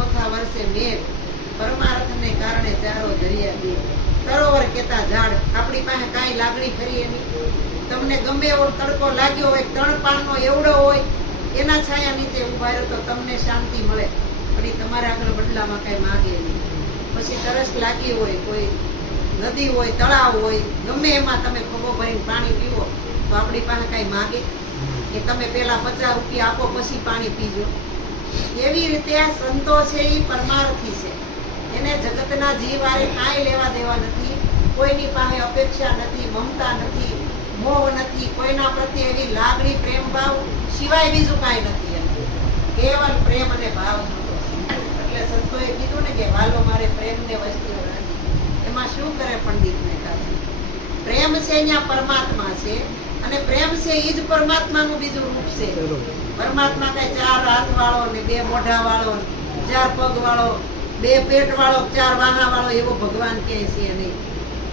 ચોથા વર્ષે મેઘ, પરમાર્થને કારણે ચારો દરિયા દે, સરોવર કેતા ઝાડ. આપણી પાસે કાંઈ લાગણી ખરી એની? તમને ગમે એવો તડકો લાગ્યો હોય, ત્રણ પાનનો એવડો હોય, એના છાયા નીચે ઉભા રહો તો તમને શાંતિ મળે, પણ એ તમારા આગળ બદલામાં કઈ માગે નહીં. પછી તરસ લાગી હોય, કોઈ નદી હોય, તળાવ હોય, ગમે એમાં તમે ખભો ભરીને પાણી પીવો તો આપણી પાસે કઈ માગે કે તમે પેલા 50 રૂપિયા આપો પછી પાણી પીજો? એવી રીતે આ સંતો છે એ પરમાર્થી છે. એને જગતના જીવ આરે કાંઈ લેવા દેવા નથી, કોઈની પાસે અપેક્ષા નથી, મમતા નથી, મોહ નથી, કોઈના પ્રત્યે એવી લાગણી, પ્રેમ ભાવ સિવાય બીજું કાંઈ નથી. એને કેવલ પ્રેમ અને ભાવ હતો. એટલે સંતોએ કીધું ને કે વાલો મારે પ્રેમને વસ્તુ રાજી. એમાં શું કરે પંડિત મહેતા? પ્રેમ છે અહીંયા પરમાત્મા છે, અને પ્રેમ છે એ જ પરમાત્માનું બીજું રૂપ છે. પરમાત્મા કઈ 4 હાથ વાળો ને 2 મોઢા વાળો, 4 પગ વાળો, 2 પેટ વાળો, 4 વાહા વાળો એવો ભગવાન ક્યાંય છે નહીં.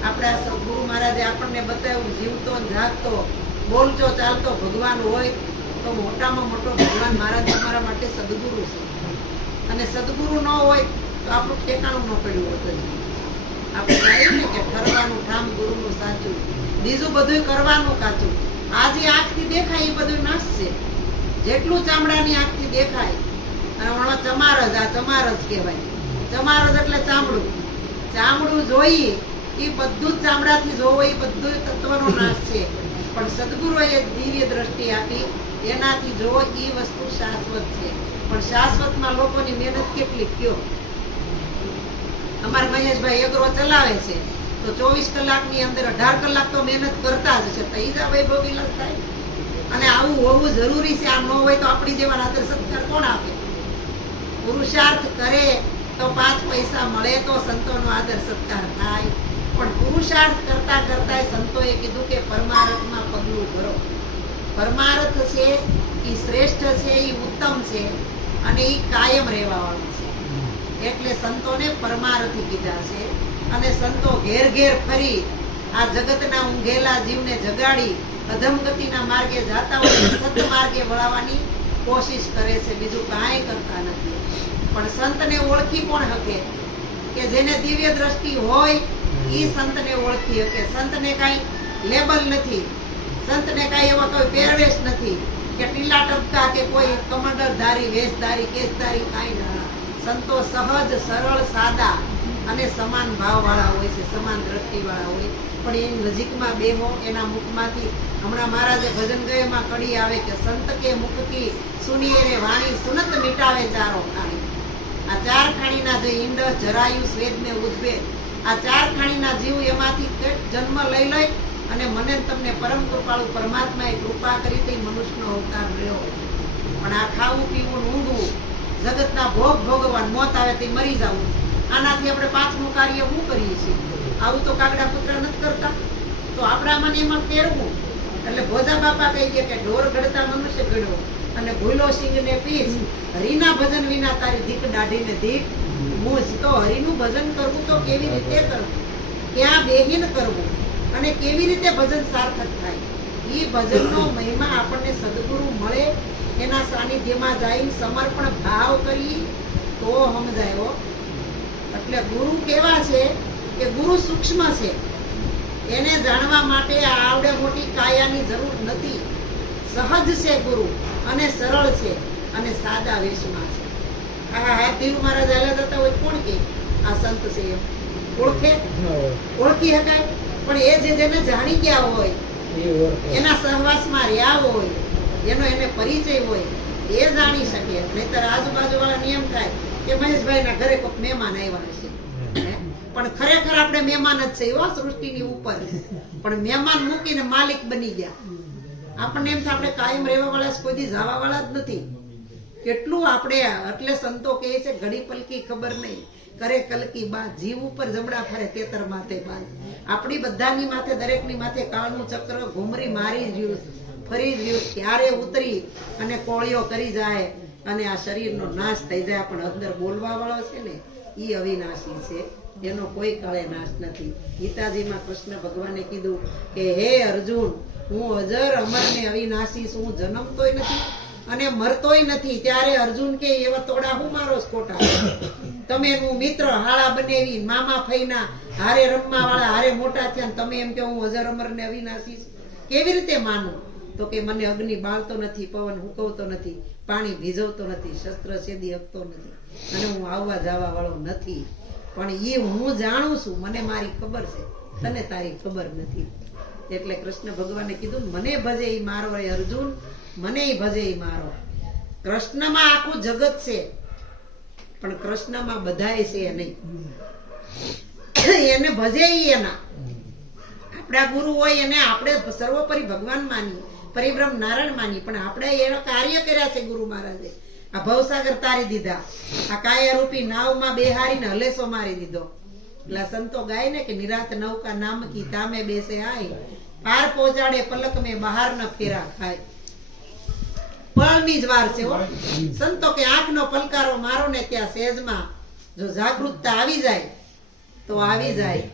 આપણા ગુરુ મહારાજે આપણને બતાવ્યું, જીવતો જાગતો બોલતો ચાલતો ભગવાન હોય તો મોટામાં મોટો ભગવાન મહારાજ તમારા માટે સદગુરુ છે. અને સદગુરુ ન હોય તો આપણું ઠેકાણું ન પડ્યું હોતું. આપણે કહીએ ને કે ઠરવાનું ઠામ ગુરુનું સાચું, બીજું બધું કરવાનું કાચું. આ જે આંખથી દેખાય એ બધું નાશ છે. જેટલું ચામડાની આંખથી દેખાય, અને હમણાં ચમારજ, આ ચમારજ કહેવાય. ચમારજ એટલે ચામડું. ચામડું જોઈ એ બધું જ ચામડાથી જોવો એ બધું તત્વનો નાશ છે. પણ સદગુરુએ દિવ્ય દ્રષ્ટિ આપી, એનાથી જોવો એ વસ્તુ શાશ્વત છે. પણ શાશ્વતમાં લોકોની મહેનત કેટલી કયો? અમારા મહેશભાઈ એગ્રો ચલાવે છે તો 24 કલાકની અંદર 18 કલાક તો મહેનત કરતા જ છે. તૈજા વૈભવ વિલાસ થાય. અને આવું હોવું જરૂરી છે. આ ન હોય તો આપણી જેવા આદર સત્કાર કોણ આપે? પુરુષાર્થ કરે તો 5 પૈસા મળે તો સંતોનો આદર સત્કાર થાય. પણ પુરુષાર્થ કરતા કરતા સંતોએ કીધું કે પરમાર્થમાં પગલું ભરો. પરમાર્થ છે એ શ્રેષ્ઠ છે, એ ઉત્તમ છે, અને એ કાયમ રહેવા વાળું છે. એટલે સંતોને પરમાર્થી કીધા છે. અને સંતો ઘેર ઘેર ફરી આ જગતના ઊંઘેલા જીવને જગાડી અધમગતિના માર્ગે જાતા હોય સત માર્ગે વળાવવાની કોશિશ કરે છે. બીજું કાંઈ કરતા નથી. પણ સંતને ઓળખી કોણ શકે? કે જેને દિવ્ય દ્રષ્ટિ હોય એ સંતને ઓળખી શકે. સંતને કાંઈ લેબલ નથી, સંતને કાંઈ એવા કોઈ પહેરવેશ નથી કે ટીલા ટપકા કે કોઈ કમંડલધારી, વેશધારી, કેસધારી, કાંઈ ના. સંતો સહજ, સરળ, સાદા અને સમાન ભાવ વાળા હોય છે, સમાન દ્રષ્ટિ વાળા હોય. પણ એની નજીકમાં બેહો, એના મુખમાંથી હમણાં મહારાજે ભજન ગયેમાં કડી આવે કે સંત કે મુખ કી સુનિએ રે વાણી, સુનત મિટાવે ચારો ખાણી. આ 4 ખાણીના જે ઈંડસ, જરાયુ, સ્વેદ ને ઉદ્ભેદ, આ 4 ખાણીના જીવ એમાંથી જન્મ લઈ લઈ અને મને તમને પરમ કૃપાળુ પરમાત્માએ કૃપા કરી તે મનુષ્યનો અવતાર રહ્યો. પણ આ ખાવું, પીવું, ઊંઘવું, જગતના ભોગ ભોગવવા, મોત આવે તે મરી જવું, આનાથી આપણે 5મું કાર્ય શું કરીએ છીએ? આવું તો કાગડા પુત્ર નથી કરતા. તો આપણામાં એમાં કેળવું. એટલે ભોજા બાપા કહી ગયા કે ઢોર ઘડતા મનુષ્ય ઘડવો, અને ભૂલો સિંહને પીસ, હરિના ભજન વિના તારી ધીક દાઢીને ધીક મૂજ. તો હરિનું ભજન કરવું તો કેવી રીતે કરવું, ક્યાં બેહીને કરવું, અને કેવી રીતે ભજન સાર્થક થાય? એ ભજનનો મહિમા આપણને સદગુરુ મળે, એના સાનિધ્યમાં જઈને સમર્પણ ભાવ કરી તો સમજાયો. એટલે ગુરુ કેવા છે કે ગુરુ સૂક્ષ્મ છે. એને જાણવા માટે આવડે મોટી કાયાની જરૂર નથી. સહજ છે ગુરુ, અને સરળ છે, અને સાદા વેશમાં છે. આ ધીરુ મહારાજ હાલ્યા જતા હોય કોણ કે આ સંત છે? એમ ઓળખે? ઓળખી શકાય? પણ એ જેને જાણી ગયા હોય, એના સહવાસમાં રહ્યા હોય, એનો એને પરિચય હોય, એ જાણી શકે. નહીતર આજુબાજુ વાળા નિયમ થાય કે મહેશભાઈ ના ઘરે કોઈક મહેમાન આવ્યા છે, પણ ખરેખર આપણે મહેમાન જ છે એવા સૃષ્ટિની ઉપર, પણ મહેમાન મૂકીને માલિક બની ગયા. આપણને એમ થાય આપણે કાયમ રહેવા વાળા, કોઈ દી જવા વાળા જ નથી. કેટલું આપણે, એટલે સંતો કહે છે ઘડી પલકી ખબર નહીં, કરે કલકી બાદ, જીવ ઉપર જમડા ફરે તેતર માથે બાદ. આપણી બધાની માથે, દરેકની માથે કાળનું ચક્ર ઘુમરી મારી રહ્યું, ફરી રહ્યું, ક્યારે ઉતરી અને કોળીઓ કરી જાય અને આ શરીરનો નાશ થઈ જાય. પણ અંદર બોલવા વાળો છે ને એ અવિનાશી છે, એનો કોઈ કાળે નાશ નથી. ગીતાજીમાં કૃષ્ણ ભગવાને કીધું કે હે અર્જુન, હું અજર અમર ને અવિનાશી છું, હું જન્મતોય નથી અને મરતોય નથી. ત્યારે અર્જુન કે એવા તોડા હું મારો છો ખોટા? તમે હું મિત્ર હાળા બનેવી મામા ફઈના હારે રમવા વાળા હારે મોટા થયા, તમે એમ કે હું અજર અમર ને અવિનાશી કેવી રીતે માનું? તો કે મને અગ્નિ બાળતો નથી, પવન હુકવતો નથી, પાણી ભીજવતો નથી, શસ્ત્ર છેદી હકતો નથી, અને હું આવવા જવા વાળો નથી. પણ એ હું જાણું છું, મને મારી ખબર છે, તને તારી ખબર નથી. એટલે કૃષ્ણ ભગવાને કીધું મને ભજે ઈ મારો રે અર્જુન, મને ભજે ઈ મારો. કૃષ્ણમાં આખું જગત છે, પણ કૃષ્ણમાં બધાય છે નહીં. એને ભજે ઈ એના. આપણા ગુરુ હોય એને આપણે સર્વોપરી ભગવાન માની, પરિબ્રહ્મ નારાયણ માની, પણ આપણે એવા કાર્ય કર્યા છે ગુરુ મહારાજે. આ ભવસાગર તારી દીધા, આ કાયા રૂપી નાવમાં બેહારીને હલેસો મારી દીધો. એટલે સંતો ગાય ને કે નિરાત નૌકા નામ કી તામે બેસે આય, પાર પહોંચાડે પલક મેં બહાર ન ફેરા ખાય. પળની જ વાર છે હો. સંતો કે આંખનો પલકારો મારો ને ત્યાં સહેજમાં જો જાગૃતતા આવી જાય તો આવી જાય.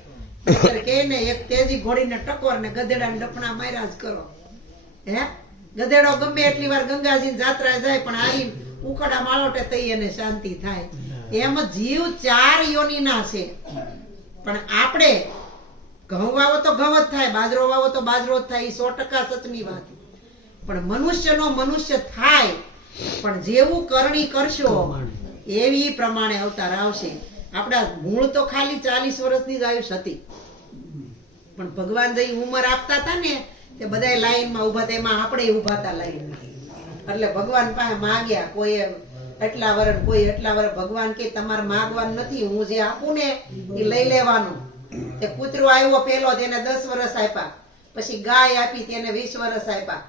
કે ને એક તેજી ઘોડીને ટકોર ને ગધેડાને ડફણા માર્યા જ કરો. હે ગધેડો ગમે એટલી વાર ગંગાજી જાત્રા જાય પણ આવી ઉકડા માળોટે થઈ એને શાંતિ થાય. એમ જીવ 4 યોનિના છે, પણ આપણે ઘઉં વાવો તો ઘઉં જ થાય, બાજરો વાવો તો બાજરો જ થાય. એ 100% સચની વાત. પણ મનુષ્યનો મનુષ્ય થાય, પણ જેવું કરણી કરશો એવી પ્રમાણે અવતાર આવશે. આપણા મૂળ તો ખાલી 40 વર્ષની જ આયુષ હતી, પણ ભગવાન જે ઉંમર આપતા હતા ને તે બધા લાઈનમાં ઉભા હતા, એમાં આપણે ઉભા હતા લાઈનમાં. એટલે ભગવાન પાસે માગ્યા, કોઈ એટલા વર્ષ, કોઈ એટલા વર્ષ. ભગવાન કે તમારે માગવાનું નથી, હું જે આપું ને એ લઈ લેવાનું. તે કૂતરો આવ્યો પેલો, તેને 10 વર્ષ આપ્યા, પછી ગાય આપી તેને 20 વર્ષ આપ્યા,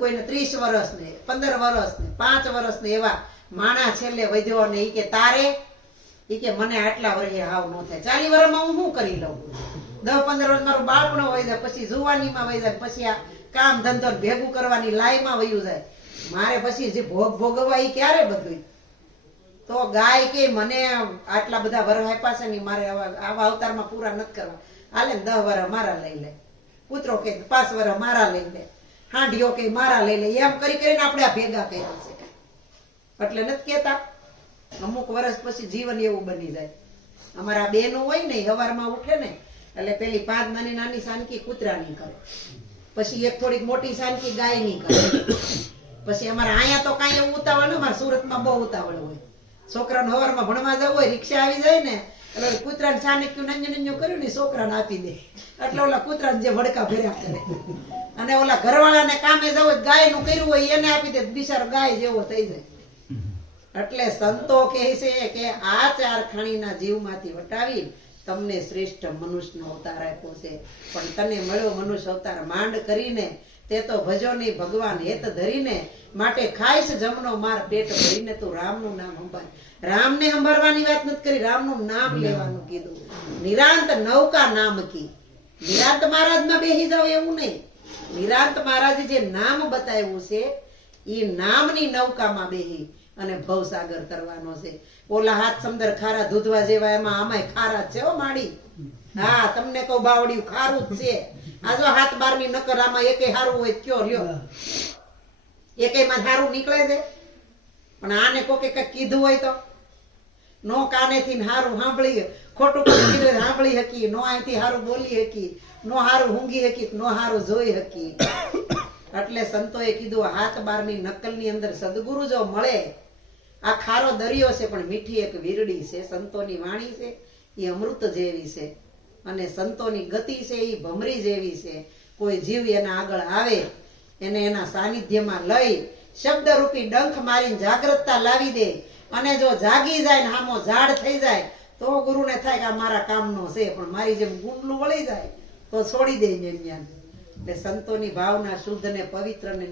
કોઈને 30 વર્ષ ને 15 વર્ષ ને 5 વર્ષ ને એવા. માણા છેલ્લે વધ્યો ને ઈ કે તારે, ઈ કે મને આટલા વર્ષે હાવ ન થાય, 40 વર્ષમાં હું શું કરી લઉં? 10-15 વર્ષ મારું બાળપણ વહી જાય, પછી જુવાનીમાં વહી જાય, પછી આ કામ ધંધો ભેગું કરવાની લાઈમાં વયું જાય. મારે પછી જે ભોગ ભોગવવા એ ક્યારે બધું? તો ગાય કે મને આટલા બધા વર્ષ આપ્યા છે ને, મારે આવા અવતારમાં પૂરા નથી કરવા. હાલે 10 વર્ષ મારા લઈ લે. કૂતરો કે 5 વર્ષ મારા લઈ લે. હાંડિયો કે મારા લઈ લે. એમ કરી કરીને આપણે આ ભેગા કર્યા છે. એટલે નથી કેતા અમુક વર્ષ પછી જીવન એવું બની જાય. અમારા બેનો હોય ને, સવારમાં ઉઠે ને એટલે પેલી 5 નાની નાની સાનકી કૂતરાની કરે, પછી એક થોડીક મોટી સાનકી ગાયની કરે. પછી અમારા અહીંયા તો કાંઈ એવું ઉતાવળ ન, અમારા સુરતમાં બહુ ઉતાવળ હોય. છોકરાને સવારમાં ભણવા જવું હોય, રિક્ષા આવી જાય ને એટલે કૂતરાને સાનક્યું નંજુ કર્યું ને છોકરાને આપી દે. એટલે ઓલા કૂતરાને જે ભડકા ભર્યા કરે. અને ઓલા ઘરવાળાને કામે જવું હોય, ગાયનું કર્યું હોય એને આપી દે, બિચારો ગાય જેવો થઈ જાય. એટલે સંતો કહે છે કે આ 4 ખાણીના જીવમાંથી વટાવી તમને શ્રેષ્ઠ મનુષ્યનો અવતાર આપ્યો છે. પણ તને મળ્યો મનુષ્ય અવતાર માંડ કરીને, તે તો ભજો નહીં ભગવાન હેત ધરીને, માટે ખાઈશ જમનો માર પેટ ભરીને. તું રામનું નામ સંભાળ. રામને સંભાળવાની વાત નથી કરી, રામનું નામ લેવાનું કીધું. નિરાંત નૌકા નામ કી. નિરાંત મહારાજમાં બેસી જાવ એવું નહીં. નિરાંત મહારાજે જે નામ બતાવ્યું છે એ નામની નૌકામાં બેહી અને ભવસાગર તરવાનો છે. ઓલા હાથ સમદર ખારા દૂધવા જેવા, એમાં આમાંય ખારા છે હો માડી. હા તમને કહું બાવડિયું ખારું જ છે. આ જો 7-12ની નકર, આમાં એકે હારું હોય કયો લ્યો? એકેયમાં હારું નીકળે છે? પણ આને કોકે કઈ કીધું હોય તો નો કાનેથી હારું સાંભળી, ખોટું કીધું સાંભળી હકી, નો અહીંથી હારું બોલી હકી, નો હારું ઊંઘી હકી, નો હારું જોઈ હકી. એટલે સંતોએ કીધું 7-12ની નકલની અંદર સદગુરુ જો મળે, આ ખારો દરિયો છે પણ મીઠી એક વીરડી છે. સંતોની વાણી છે એ અમૃત જેવી છે, અને સંતોની ગતિ છે એ ભમરી જેવી છે. કોઈ જીવ એના આગળ આવે, એને એના સાનિધ્યમાં લઈ શબ્દરૂપી ડંખ મારીને જાગૃતતા લાવી દે, અને જો જાગી જાય ને હામો ઝાડ થઈ જાય તો ગુરુને થાય કે આ મારા કામનો છે. પણ મારી જેમ ગુંડલું વળી જાય તો છોડી દે. એટલે સંતોની ભાવના શુદ્ધ ને પવિત્ર ને